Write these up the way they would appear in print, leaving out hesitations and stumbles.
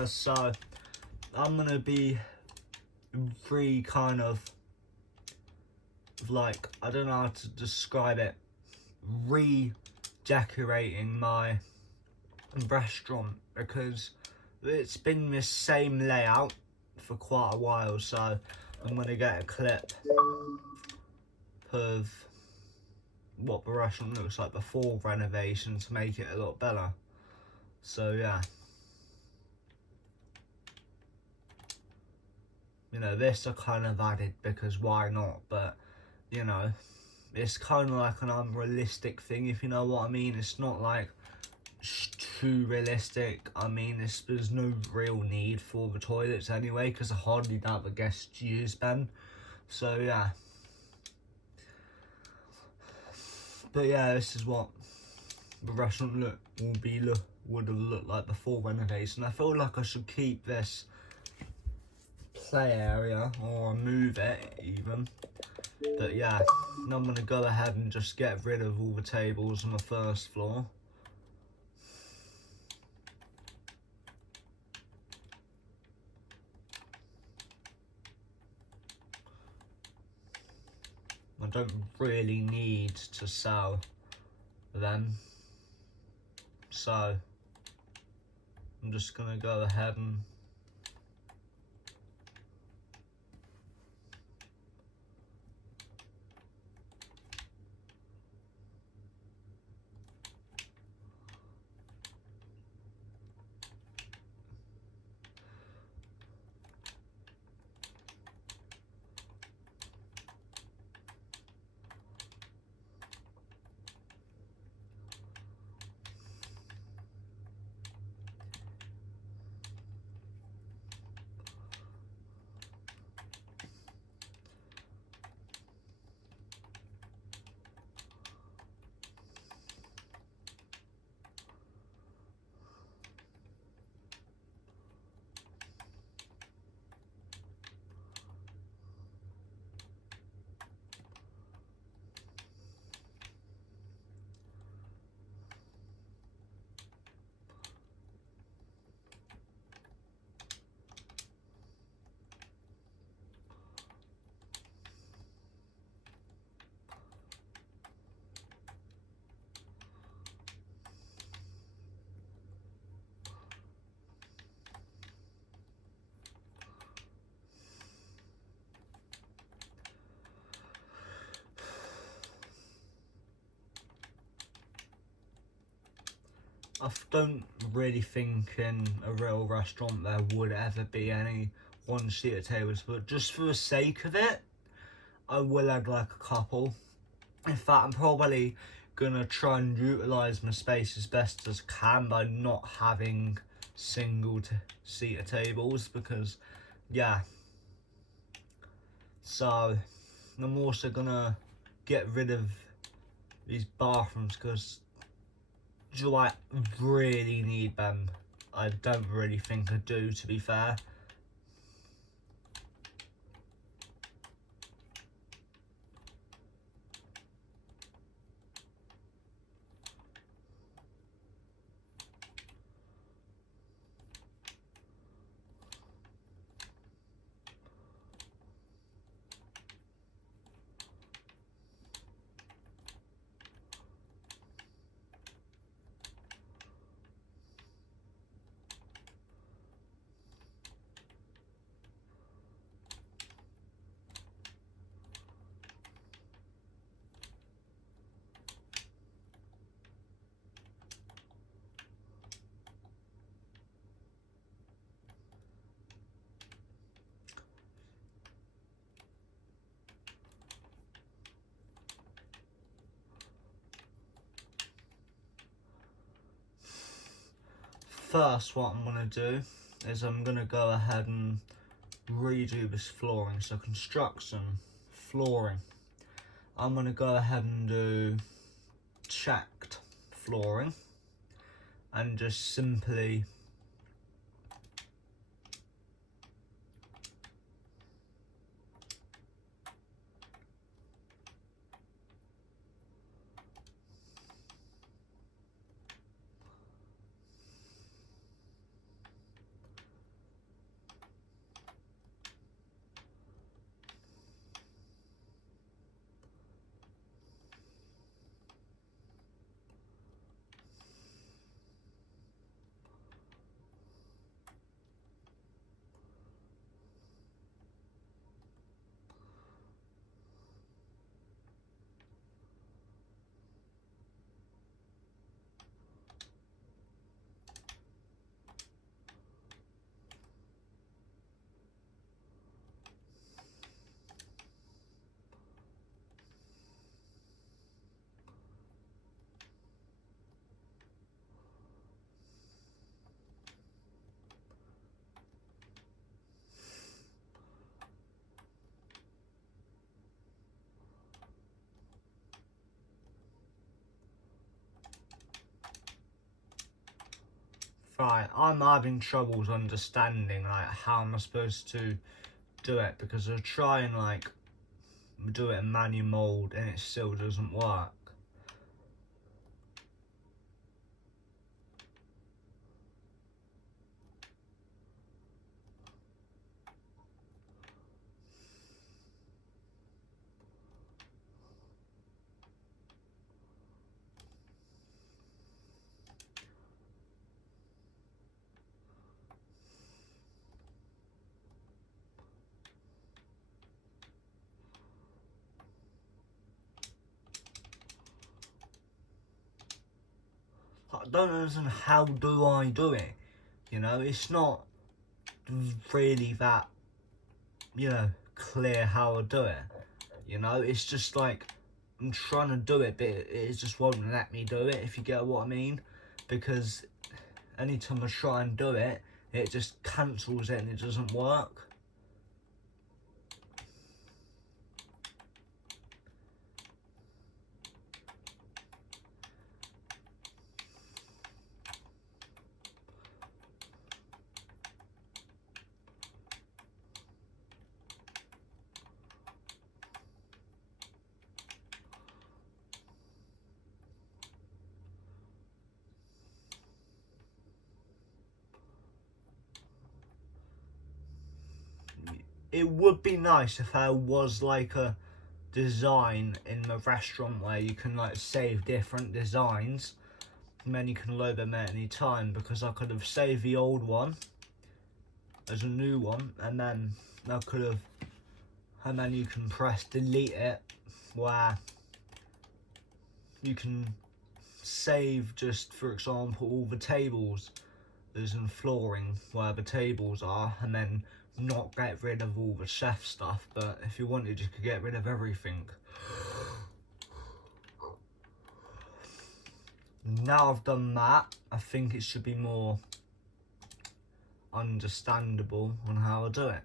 guys, so I'm gonna be kind of like, I don't know how to describe it, redecorating my restaurant, because it's been the same layout for quite a while. So I'm gonna get a clip of what the restaurant looks like before renovation to make it a lot better. So yeah, you know, this I kind of added because why not, but you know, it's kind of like an unrealistic thing, if you know what I mean. It's not like too realistic. I mean, there's no real need for the toilets anyway, because I hardly doubt the guests use them. So yeah, but yeah, this is what the restaurant would have looked like before renovation. I feel like I should keep this play area or move it even. But yeah, now I'm gonna go ahead and just get rid of all the tables on the first floor. I don't really need to sell them, so I'm just gonna go ahead and I don't really think in a real restaurant there would ever be any one-seater tables, but just for the sake of it, I will add like a couple. In fact, I'm probably gonna try and utilise my space as best as I can by not having single-seater tables, because yeah. So I'm also gonna get rid of these bathrooms because do I really need them? I don't really think I do, to be fair. First, what I'm gonna do is I'm gonna go ahead and redo this flooring. So construction, flooring. I'm gonna go ahead and do checked flooring and just simply Right, I'm having troubles understanding like how am I supposed to do it, because I try and like do it in manual mode and it still doesn't work. I don't understand how do I do it, you know, it's not really that, you know, clear how I do it, you know, it's just like I'm trying to do it but it just won't let me do it, if you get what I mean, because anytime I try and do it, it just cancels it and it doesn't work. It would be nice if there was like a design in the restaurant where you can like save different designs and then you can load them at any time, because I could have saved the old one as a new one and then I could have, and then you can press delete it, where you can save just, for example, all the tables as in flooring where the tables are, and then not get rid of all the chef stuff. But if you wanted, you could get rid of everything. Now I've done that, I think it should be more understandable on how I do it.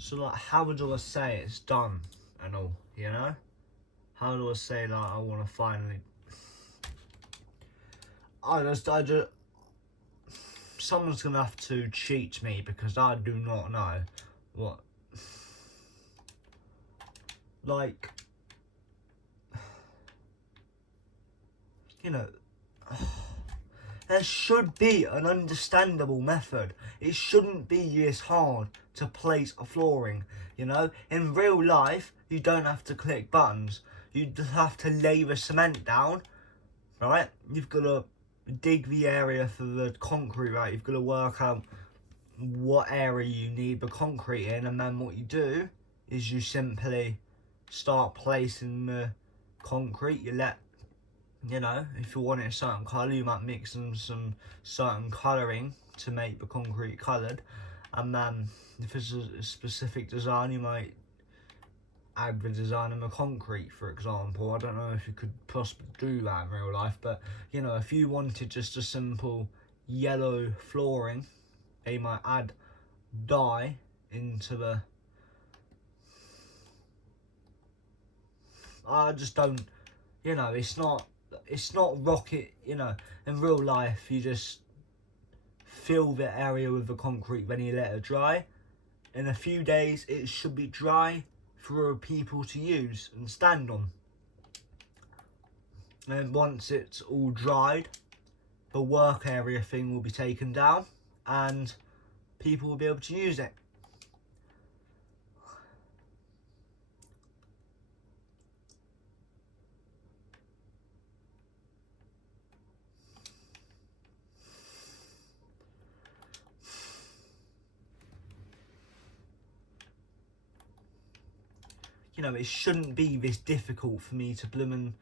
So like, how do I say it's done and all, you know? How do I say that I want to finally... I just, someone's gonna have to cheat me, because I do not know what, like, you know, there should be an understandable method. It shouldn't be this hard to place a flooring, you know? In real life, you don't have to click buttons. You just have to lay the cement down, right? You've got to dig the area for the concrete, right? You've got to work out what area you need the concrete in, and then what you do is you simply start placing the concrete. You let, you know, if you want it a certain colour, you might mix in some certain colouring to make the concrete coloured, and then if it's a specific design, you might add the design in the concrete, for example. I don't know if you could possibly do that in real life, but you know, if you wanted just a simple yellow flooring, they might add dye into the... I just don't, you know, it's not rocket, you know. In real life, you just fill the area with the concrete, then you let it dry, in a few days it should be dry for people to use and stand on. And once it's all dried, the work area thing will be taken down and people will be able to use it. You know, it shouldn't be this difficult for me to bloomin'...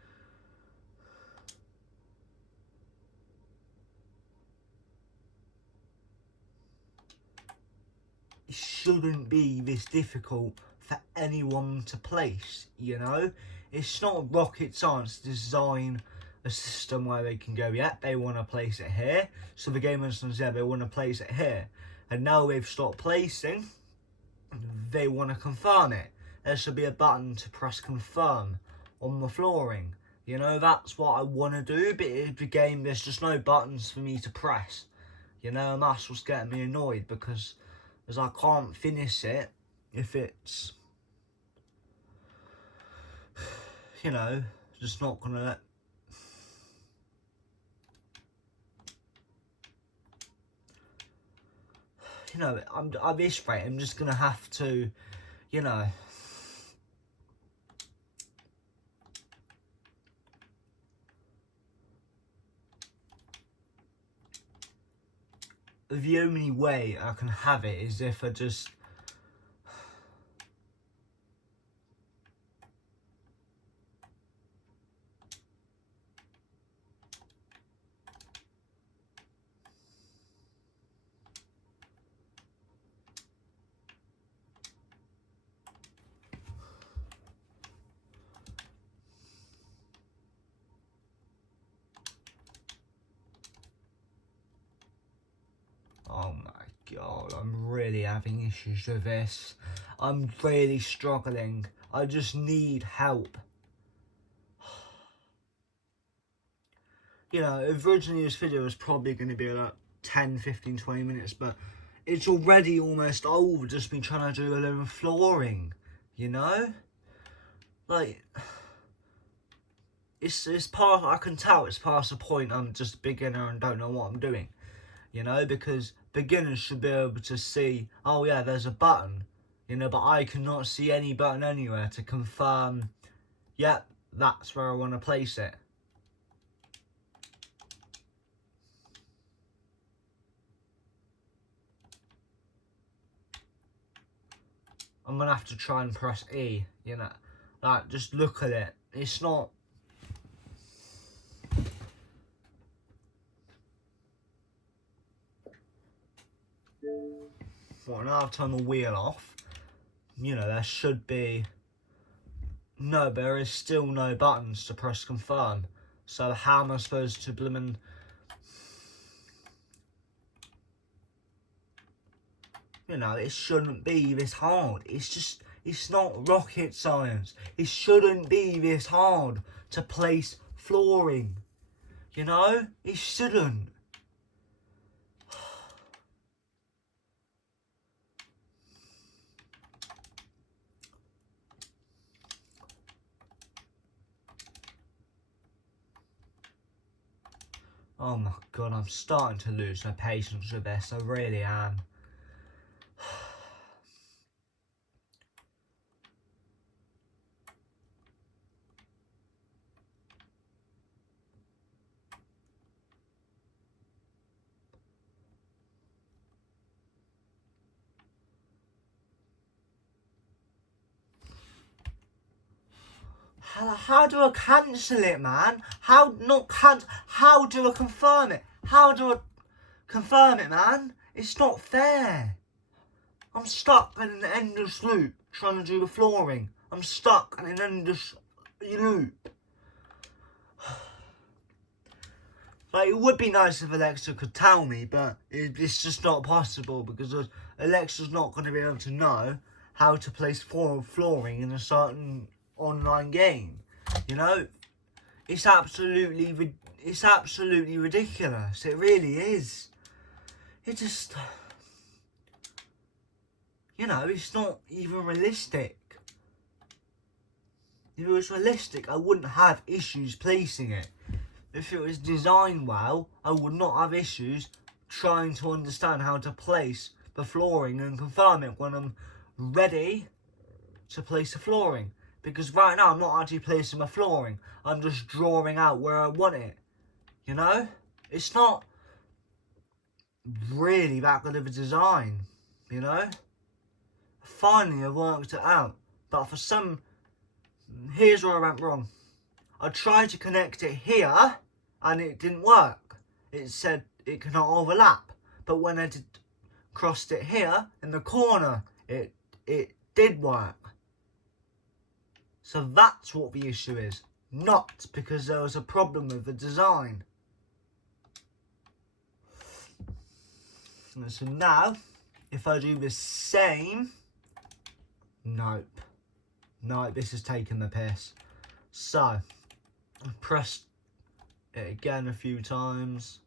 It shouldn't be this difficult for anyone to place, you know? It's not rocket science to design a system where they can go, yeah, they want to place it here. So the game understands, yeah, they want to place it here. And now they've stopped placing, they want to confirm it. There should be a button to press confirm on the flooring. You know, that's what I want to do, but in the game there's just no buttons for me to press. You know, and that's what's getting me annoyed, because as I can't finish it if it's, you know, just not gonna let... You know, at this rate, I'm just gonna have to, you know... The only way I can have it is if I just... Oh my god, I'm really having issues with this. I'm really struggling. I just need help. You know, originally this video was probably going to be like 10, 15, 20 minutes, but it's already almost over just me trying to do a little flooring, you know? Like, it's past, I can tell it's past the point I'm just a beginner and don't know what I'm doing. You know, because beginners should be able to see, oh yeah, there's a button, you know, but I cannot see any button anywhere to confirm, yep, that's where I want to place it. I'm going to have to try and press E, you know, like, just look at it. It's not... Well, now I've turned the wheel off, you know, there should be... No, there is still no buttons to press confirm. So how am I supposed to bloomin'... You know, it shouldn't be this hard. It's just, it's not rocket science. It shouldn't be this hard to place flooring. You know, it shouldn't. Oh my god, I'm starting to lose my patience with this. I really am. How do I cancel it, man? How do I confirm it? How do I confirm it, man? It's not fair. I'm stuck in an endless loop trying to do the flooring. I'm stuck in an endless loop. Like, it would be nice if Alexa could tell me, but it's just not possible, because Alexa's not going to be able to know how to place flooring in a certain online game. You know, it's absolutely ridiculous. It really is. It just, You know, it's not even realistic. If it was realistic, I wouldn't have issues placing it. If it was designed well, I would not have issues trying to understand how to place the flooring and confirm it when I'm ready to place the flooring. Because right now I'm not actually placing my flooring, I'm just drawing out where I want it. You know? It's not really that good of a design, you know? Finally I worked it out, but for some, here's where I went wrong. I tried to connect it here and it didn't work. It said it cannot overlap, but when I crossed it here in the corner, it did work. So that's what the issue is, not because there was a problem with the design. And so now, if I do the same, nope, this is taking the piss. So, I pressed it again a few times.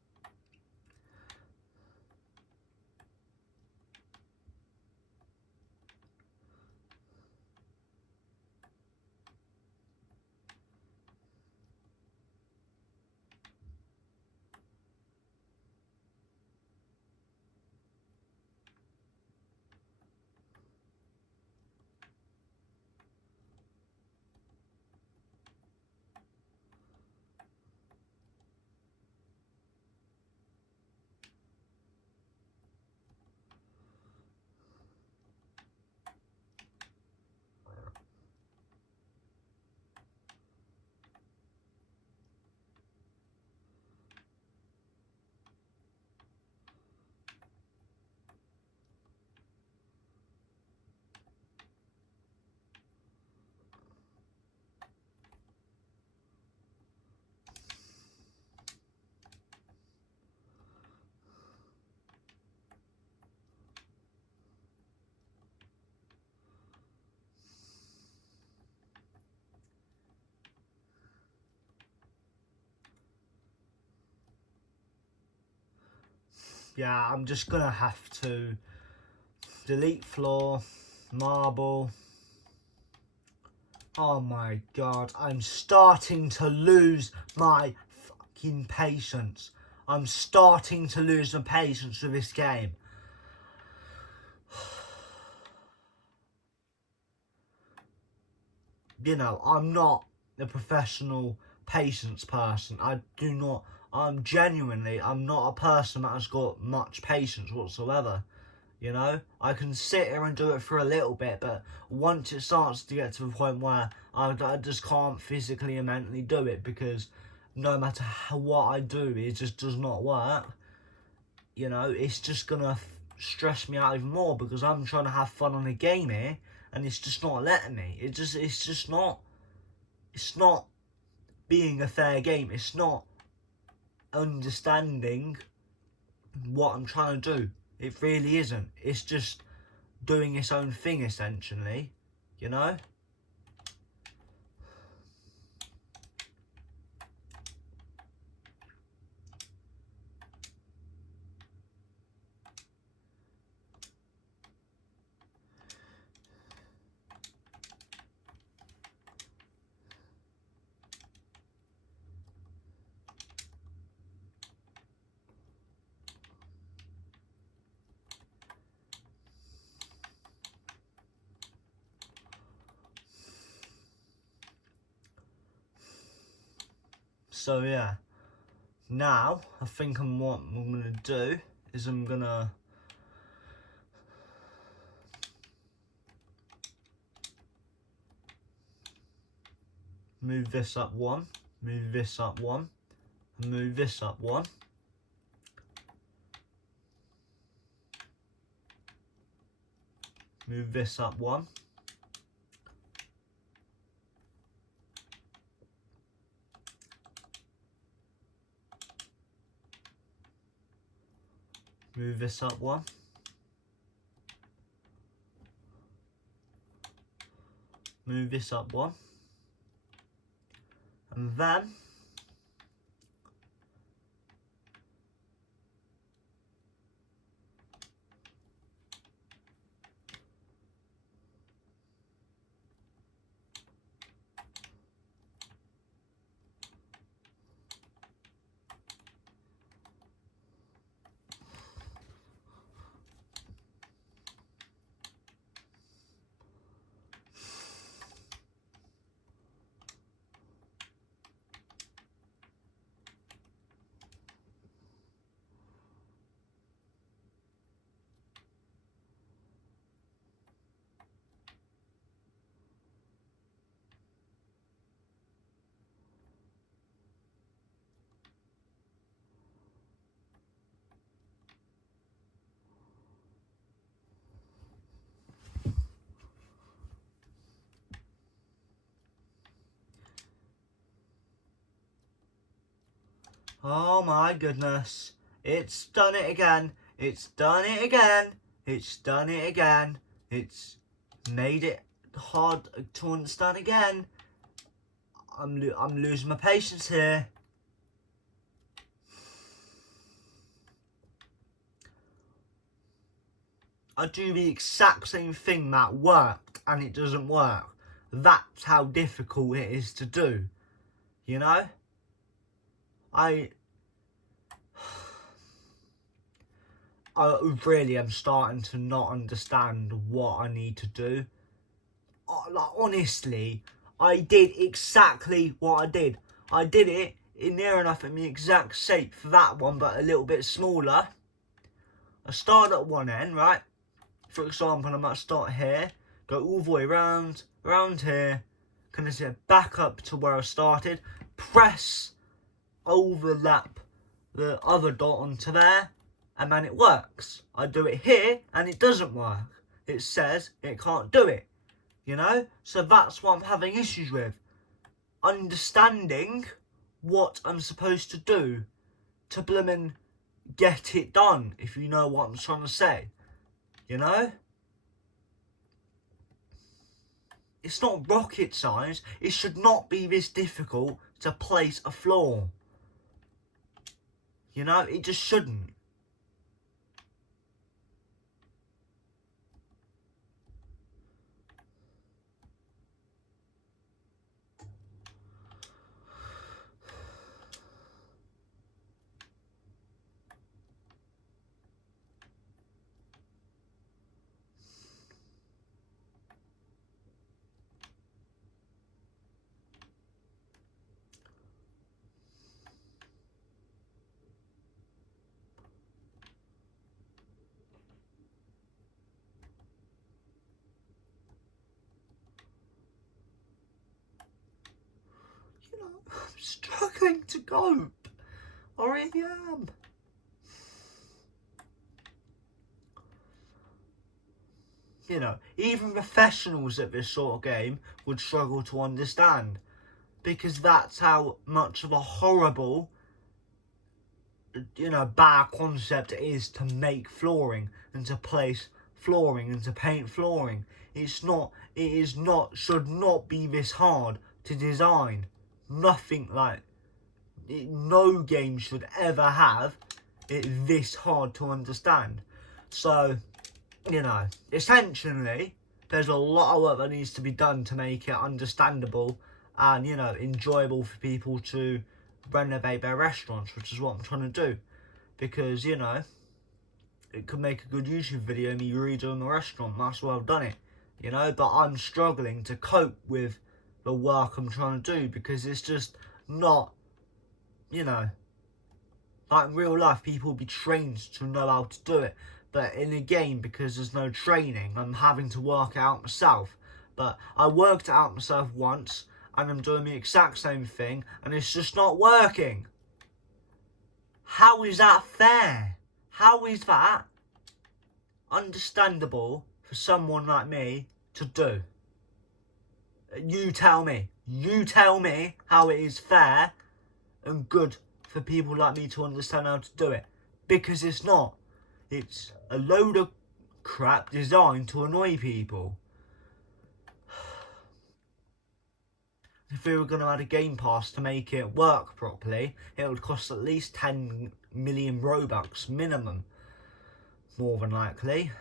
Yeah, I'm just gonna have to delete floor, marble. Oh my god, I'm starting to lose my fucking patience. I'm starting to lose my patience with this game. You know, I'm not a professional patience person. I'm not a person that has got much patience whatsoever. You know, I can sit here and do it for a little bit, but once it starts to get to the point where I just can't physically and mentally do it, because no matter what I do, it just does not work. You know, it's just gonna stress me out even more, because I'm trying to have fun on a game here, and it's just not letting me. It's not being a fair game. It's not understanding what I'm trying to do. It really isn't. It's just doing its own thing, essentially, you know? So yeah, now I think what I'm gonna do is I'm gonna move this up one, move this up one, and move this up one. Move this up one. Move this up one. Move this up one. And then Oh my goodness. It's done it again. It's done it again. It's done it again. It's made it hard to understand again. I'm losing my patience here. I do the exact same thing that worked and it doesn't work. That's how difficult it is to do. You know? I really am starting to not understand what I need to do. Like, honestly, I did exactly what I did. I did it in near enough in the exact shape for that one, but a little bit smaller. I start at one end, right? For example, I might start here, go all the way around here, kind of sit back up to where I started, press, overlap the other dot onto there, and then it works. I do it here, and it doesn't work. It says it can't do it, you know? So that's what I'm having issues with. Understanding what I'm supposed to do to bloomin' get it done, if you know what I'm trying to say. You know? It's not rocket science. It should not be this difficult to place a floor. You know? It just shouldn't. You know, I'm struggling to cope. I really am. You know, even professionals at this sort of game would struggle to understand. Because that's how much of a horrible, you know, bad concept it is to make flooring and to place flooring and to paint flooring. It is not, should not be this hard to design. Nothing like, no game should ever have it this hard to understand. So, you know, essentially, there's a lot of work that needs to be done to make it understandable and, you know, enjoyable for people to renovate their restaurants, which is what I'm trying to do. Because, you know, it could make a good YouTube video, me redoing the restaurant, that's why I've done it. You know, but I'm struggling to cope with the work I'm trying to do because it's just not, you know, like in real life, people will be trained to know how to do it. But in a game, because there's no training, I'm having to work it out myself. But I worked it out myself once, and I'm doing the exact same thing, and it's just not working. How is that fair? How is that understandable for someone like me to do? You tell me. You tell me how it is fair and good for people like me to understand how to do it. Because it's not. It's a load of crap designed to annoy people. If we were going to add a game pass to make it work properly, it would cost at least 10 million Robux minimum. More than likely.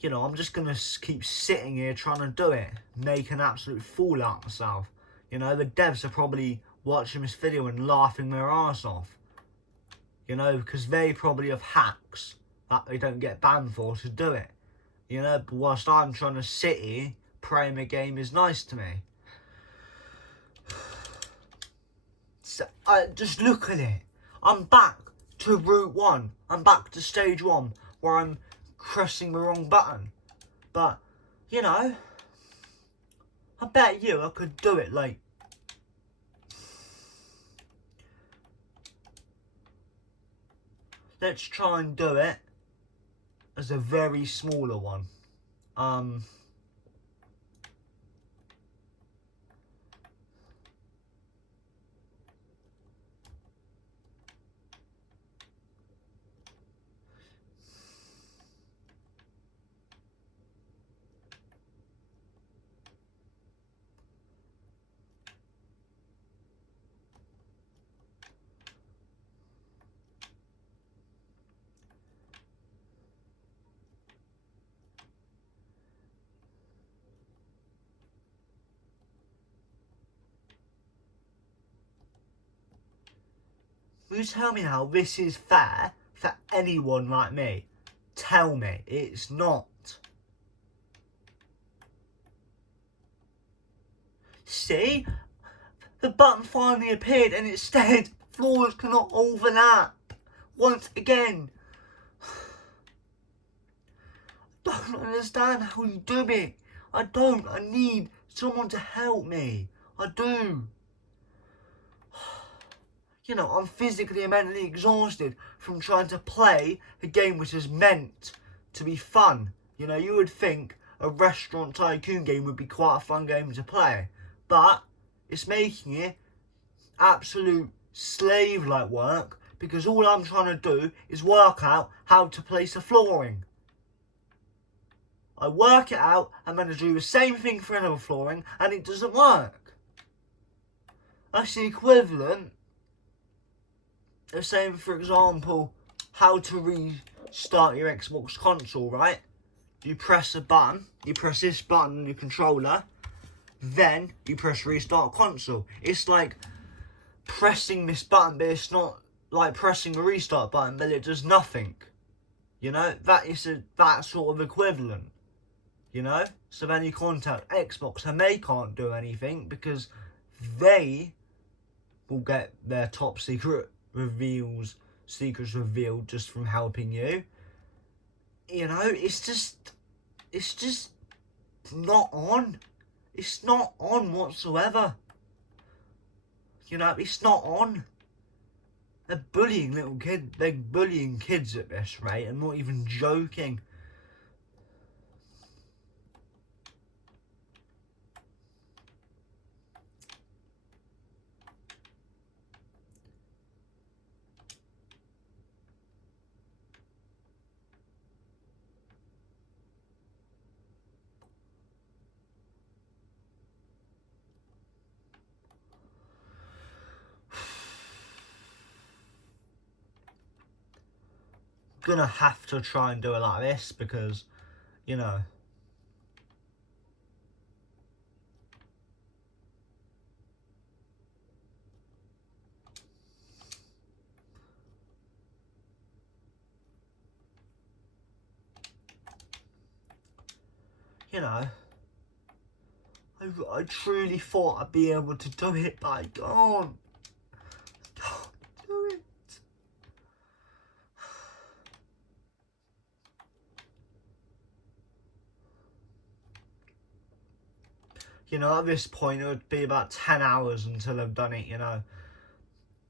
You know, I'm just going to keep sitting here trying to do it. Make an absolute fool out of myself. You know, the devs are probably watching this video and laughing their arse off. You know, because they probably have hacks that they don't get banned for to do it. You know, but whilst I'm trying to sit here, praying the game is nice to me. So, just look at it. I'm back to Route 1. I'm back to Stage 1, where I'm pressing the wrong button. But, you know, I bet you I could do it, like, let's try and do it as a very smaller one. You tell me how this is fair for anyone like me. Tell me it's not. See? The button finally appeared and it said floors cannot overlap. Once again. I don't understand how you do it. I don't. I need someone to help me. I do. You know, I'm physically and mentally exhausted from trying to play a game which is meant to be fun. You know, you would think a restaurant tycoon game would be quite a fun game to play. But it's making it absolute slave-like work because all I'm trying to do is work out how to place the flooring. I work it out, I'm going to do the same thing for another flooring and it doesn't work. That's the equivalent of saying, for example, how to restart your Xbox console, right? You press a button, you press this button on your controller, then you press restart console. It's like pressing this button, but it's not like pressing a restart button, but it does nothing. You know, that is that sort of equivalent. You know, so then you contact Xbox and they can't do anything because they will get their top secrets revealed just from helping you. You know, it's just not on. It's not on whatsoever. You know, it's not on. They're bullying they're bullying kids at this rate. I'm not even joking. Gonna have to try and do it like this because, you know, I truly thought I'd be able to do it, but I can't. I can't do it. You know, at this point, it would be about 10 hours until I've done it, you know.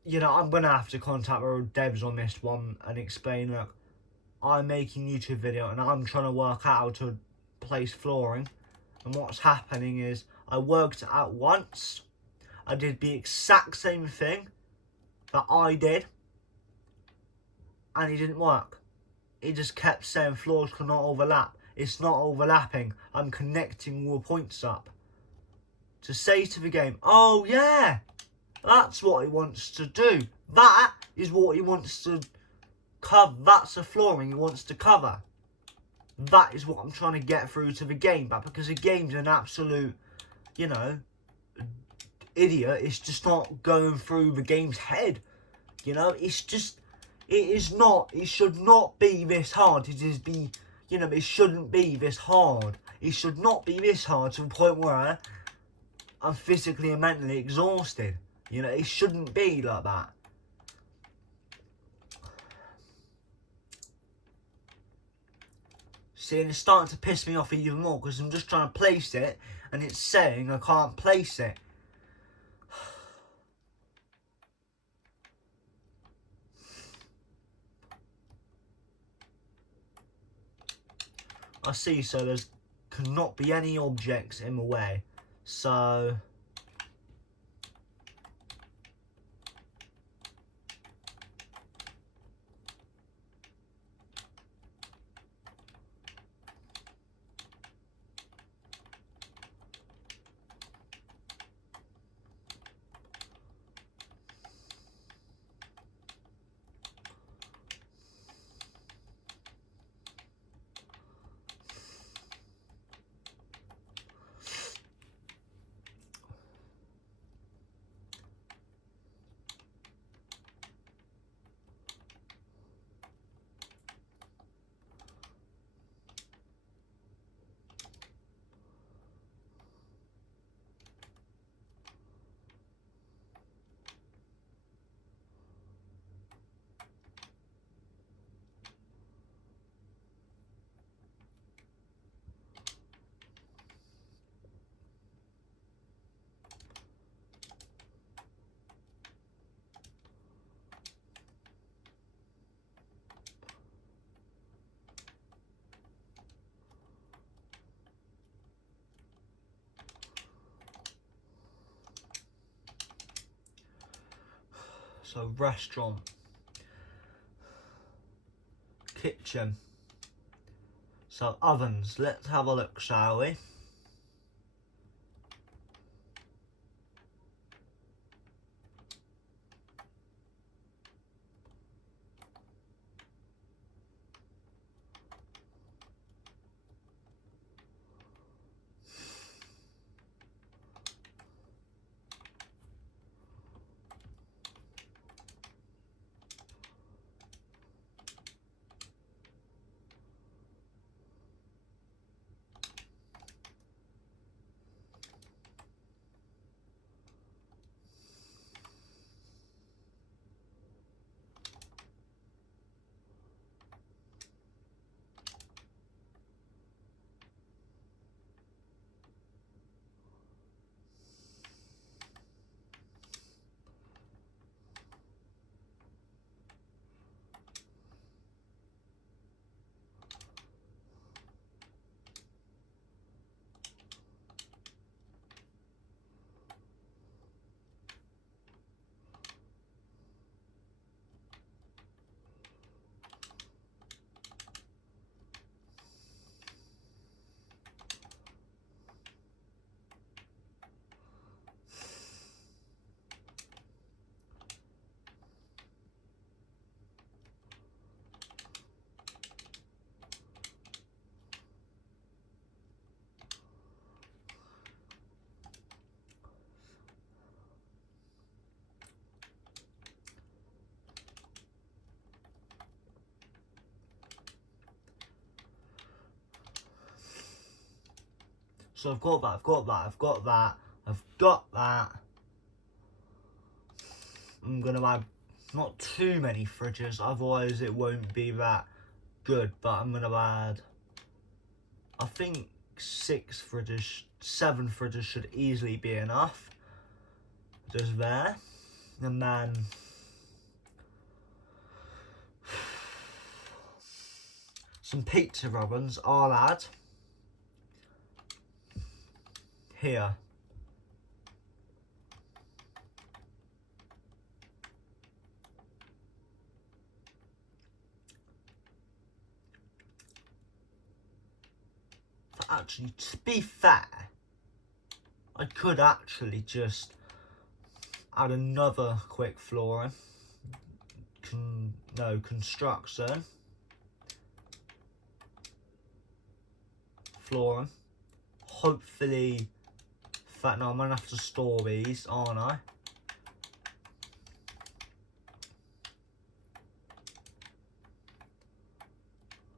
You know, I'm going to have to contact our devs on this one and explain, look, I'm making a YouTube video and I'm trying to work out how to place flooring. And what's happening is I worked it out once. I did the exact same thing that I did. And it didn't work. It just kept saying floors cannot overlap. It's not overlapping. I'm connecting all the points up. To say to the game, oh yeah, that's what he wants to do. That is what he wants to cover. That's the flooring he wants to cover. That is what I'm trying to get through to the game. But because the game's an absolute, you know, idiot, it's just not going through the game's head. You know, it's just, it is not, it should not be this hard. It is you know, it shouldn't be this hard. It should not be this hard to the point where I'm physically and mentally exhausted. You know, it shouldn't be like that. See, and it's starting to piss me off even more because I'm just trying to place it and it's saying I can't place it. I see, so there's cannot be any objects in the way. So So restaurant, kitchen. So ovens, let's have a look, shall we? So I've got that, I've got that, I've got that, I've got that. I'm gonna add not too many fridges, otherwise it won't be that good, but I'm gonna add, I think 6 fridges, 7 fridges should easily be enough. Just there. And then some pizza ovens I'll add here. But actually, to be fair, I could actually just add another quick flooring. Construction. Flooring. Hopefully, in fact, no, I'm gonna have to store these, aren't I?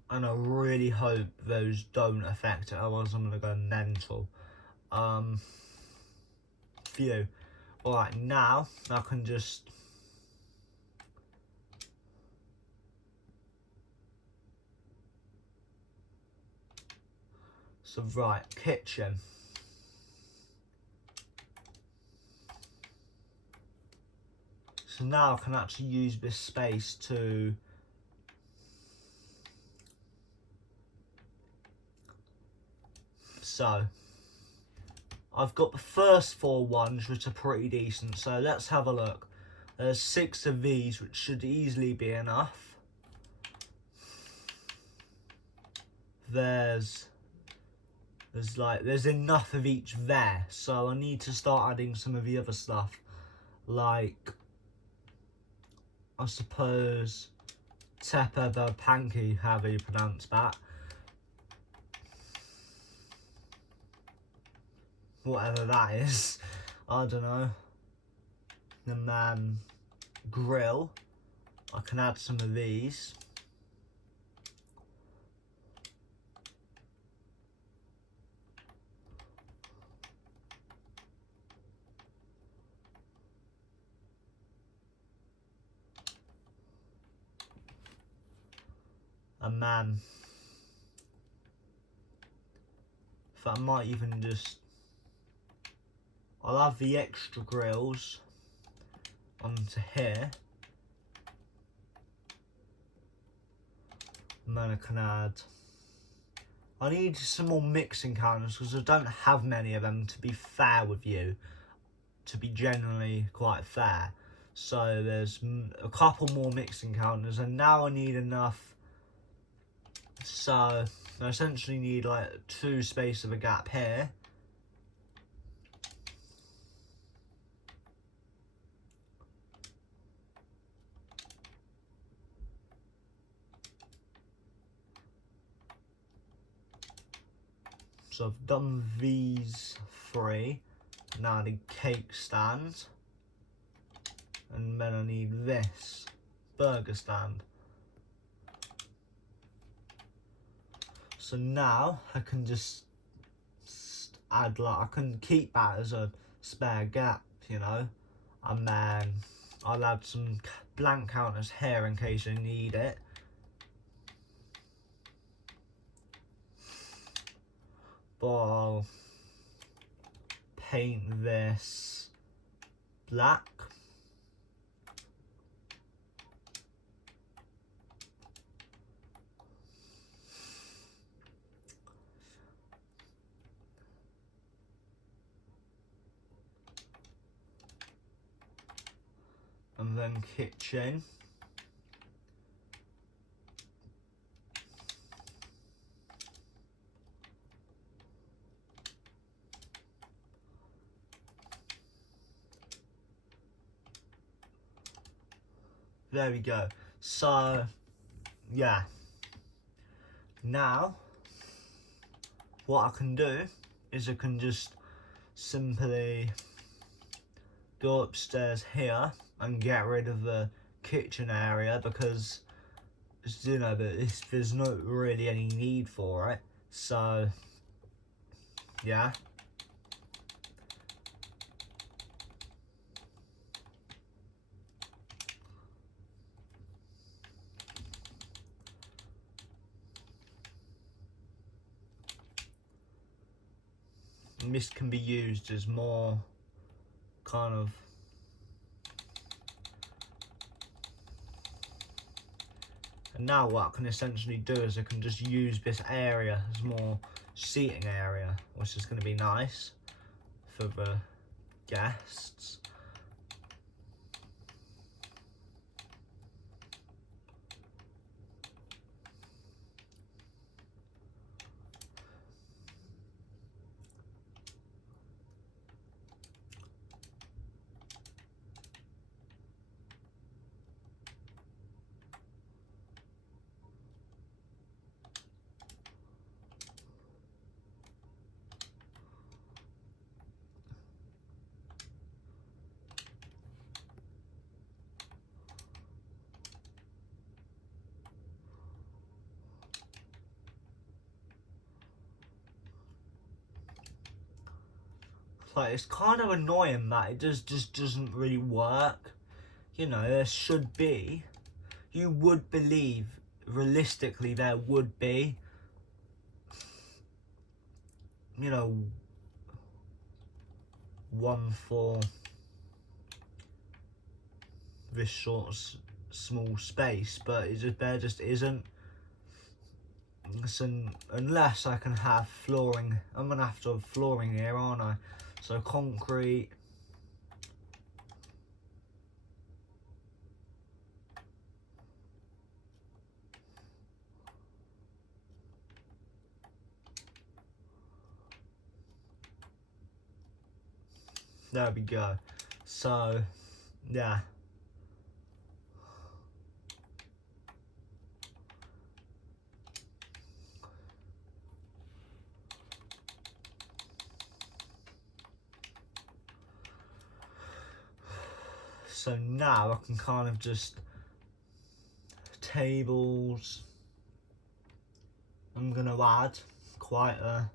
And I really hope those don't affect it, otherwise I'm gonna go mental. Phew. Alright, now I can just so right, kitchen. So now I can actually use this space to I've got the first 4 ones which are pretty decent, so let's have a look. There's 6 of these which should easily be enough. There's enough of each there, so I need to start adding some of the other stuff, like I suppose Tepe the Panky, however you pronounce that. Whatever that is, I don't know. And then grill, I can add some of these. And then, I might even just, I'll have the extra grills onto here. And then I can add, I need some more mixing counters because I don't have many of them, to be fair with you, to be generally quite fair. So there's a couple more mixing counters, and now I need enough. So I essentially need like 2 space of a gap here. So I've done these 3. Now I need cake stand. And then I need this burger stand. So now I can just add, like, I can keep that as a spare gap, you know, and then I'll add some blank counters here in case I need it. But I'll paint this black. And then kitchen. There we go. So, yeah. Now, what I can do is I can just simply go upstairs here and get rid of the kitchen area, because, you know, there's not really any need for it. So, yeah. And this can be used as more kind of and now what I can essentially do is I can just use this area as more seating area, which is going to be nice for the guests. Like, it's kind of annoying that it just doesn't really work. You know, there should be, you would believe realistically there would be, you know, one for this sort of small space, but there just isn't. So unless I can have flooring, I'm gonna have to have flooring here, aren't I? So concrete. There we go. So, yeah. So now I can kind of just tables. I'm gonna add quite a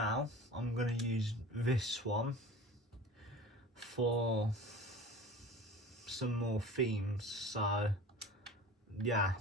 now I'm going to use this one for some more themes, so yeah.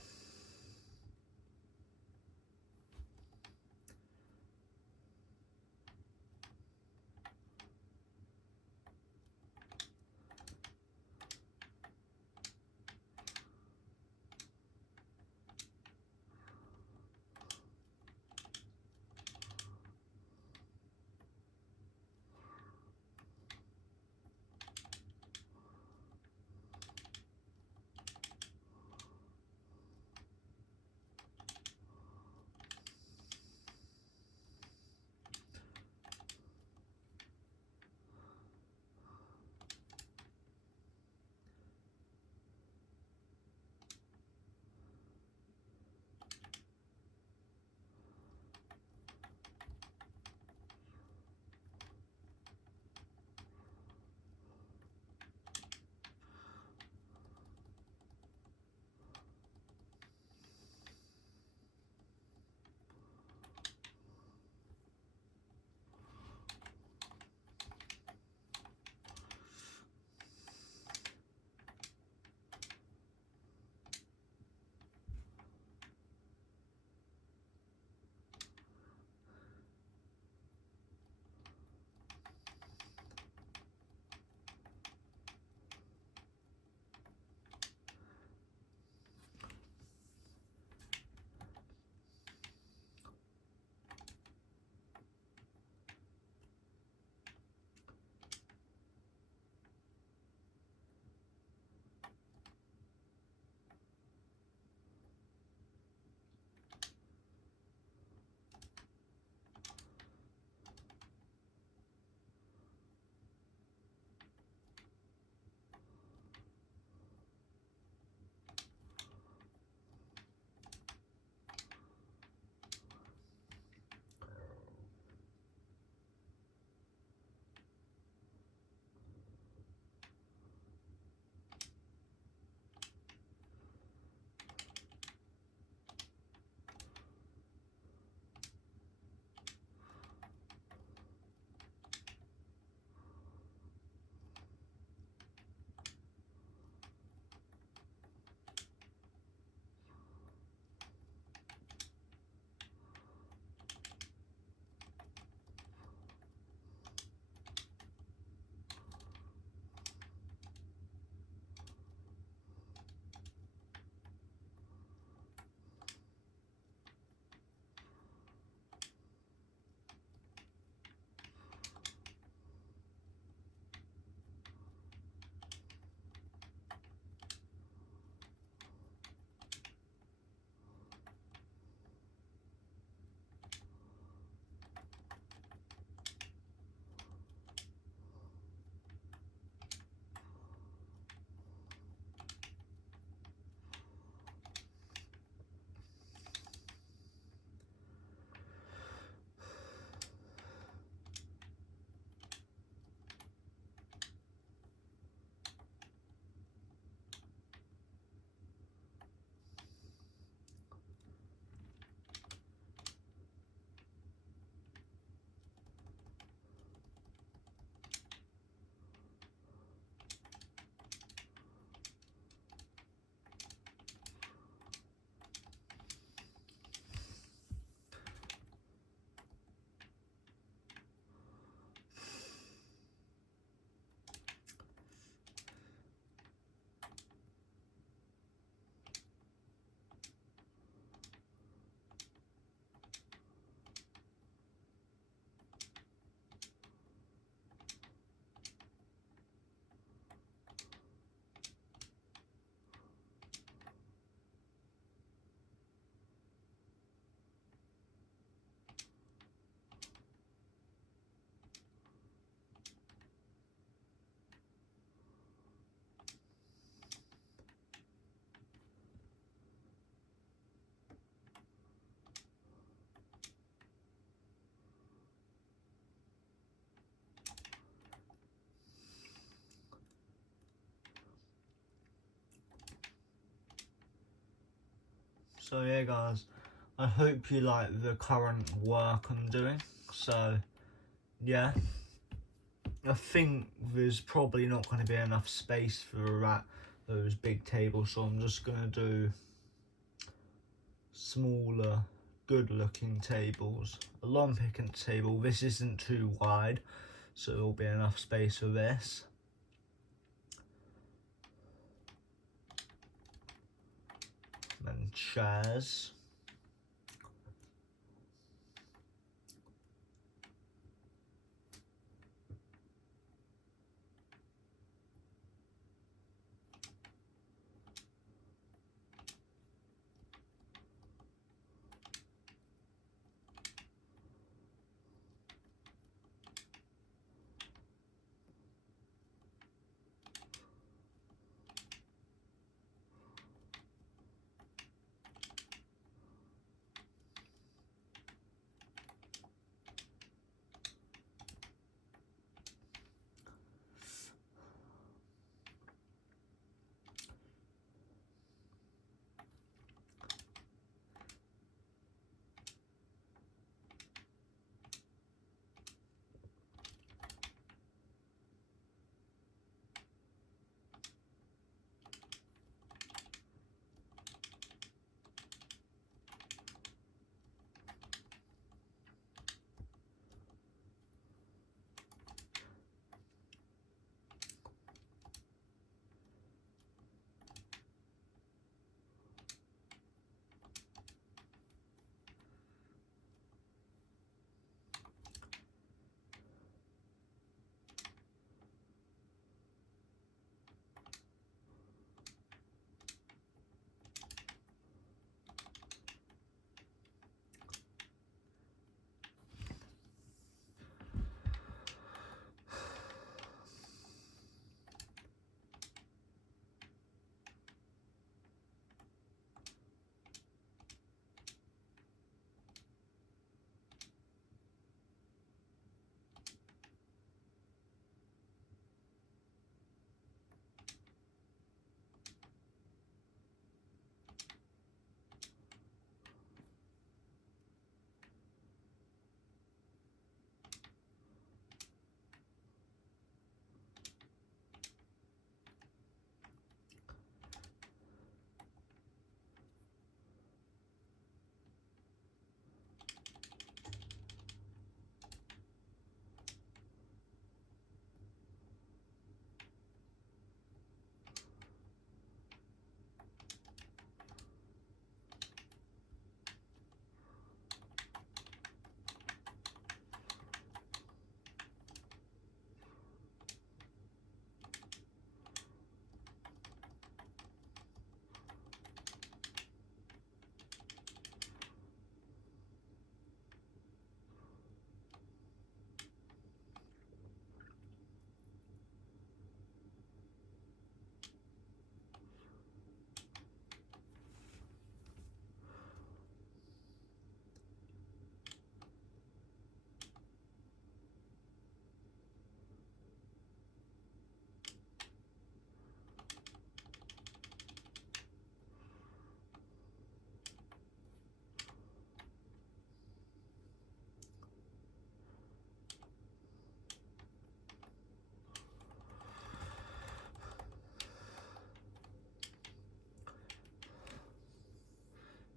So yeah guys, I hope you like the current work I'm doing. So yeah, I think there's probably not going to be enough space for those big tables, so I'm just going to do smaller, good looking tables. A long picnic table, this isn't too wide, so there'll be enough space for this. And chairs.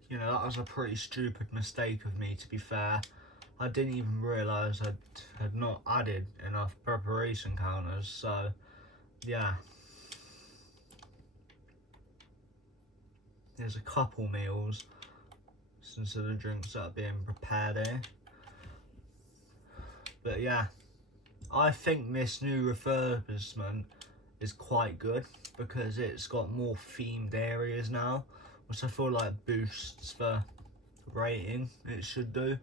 You know, that was a pretty stupid mistake of me, to be fair. I didn't even realise I had not added enough preparation counters, so yeah. There's a couple meals since of the drinks that are being prepared here. But yeah, I think this new refurbishment is quite good because it's got more themed areas now, which I feel like boosts the rating it should do.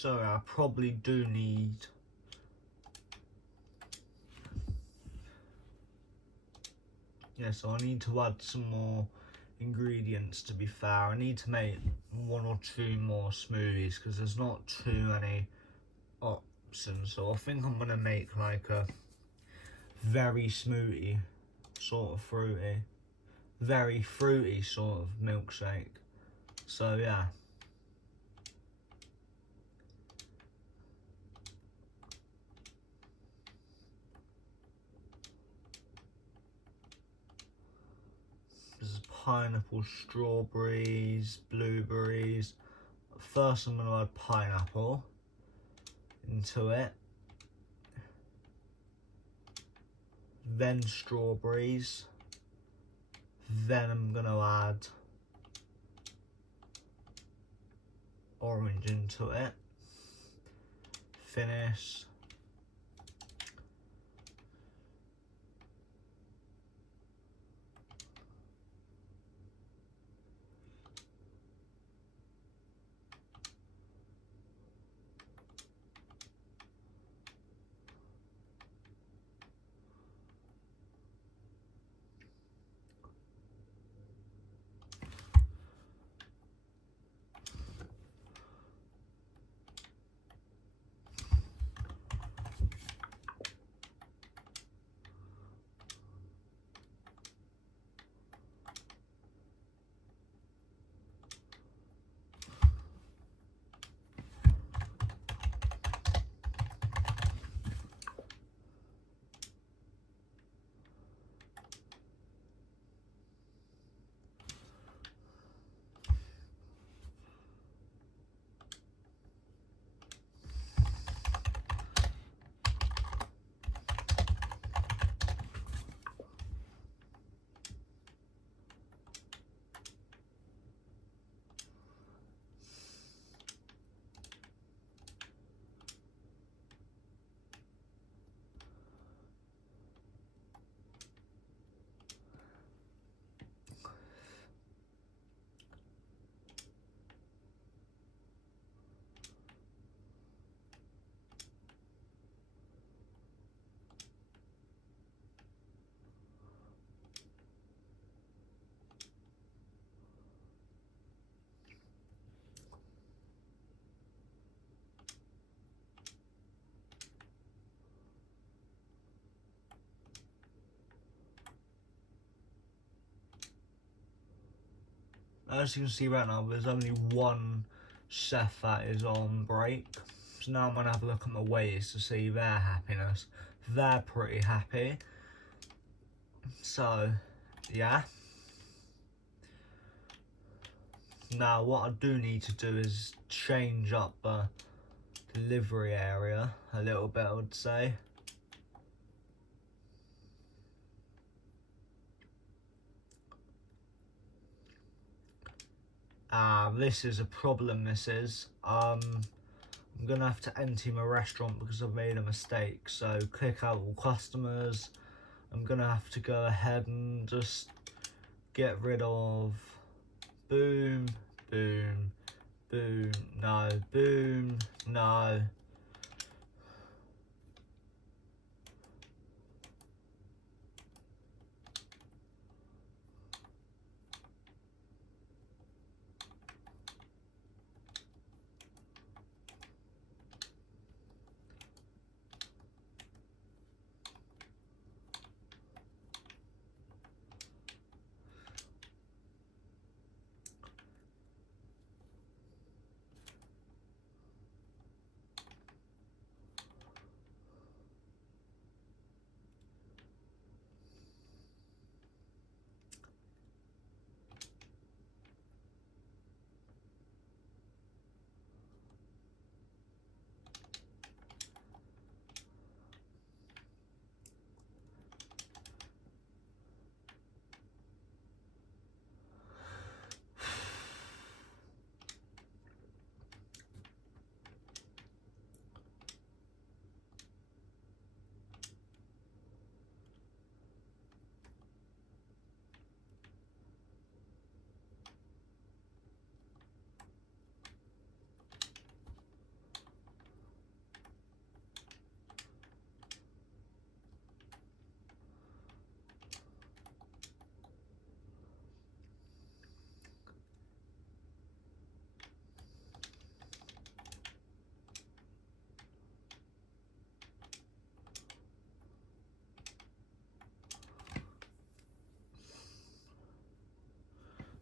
So I probably do need so I need to add some more ingredients. To be fair, I need to make 1 or 2 more smoothies because there's not too many options. So I think I'm gonna make like a very smoothie, sort of fruity, very fruity sort of milkshake. So yeah. There's pineapple, strawberries, blueberries. First I'm going to add pineapple into it. Then strawberries. Then I'm going to add orange into it. Finish. As you can see right now, there's only one chef that is on break. So now I'm going to have a look at my waiters to see their happiness. They're pretty happy. So, yeah. Now what I do need to do is change up the delivery area a little bit, I would say. This is a problem, this is. I'm gonna have to empty my restaurant because I've made a mistake. So click out all customers. I'm gonna have to go ahead and just get rid of boom, boom, boom, no, boom, no.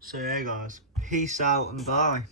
So yeah guys, peace out and bye.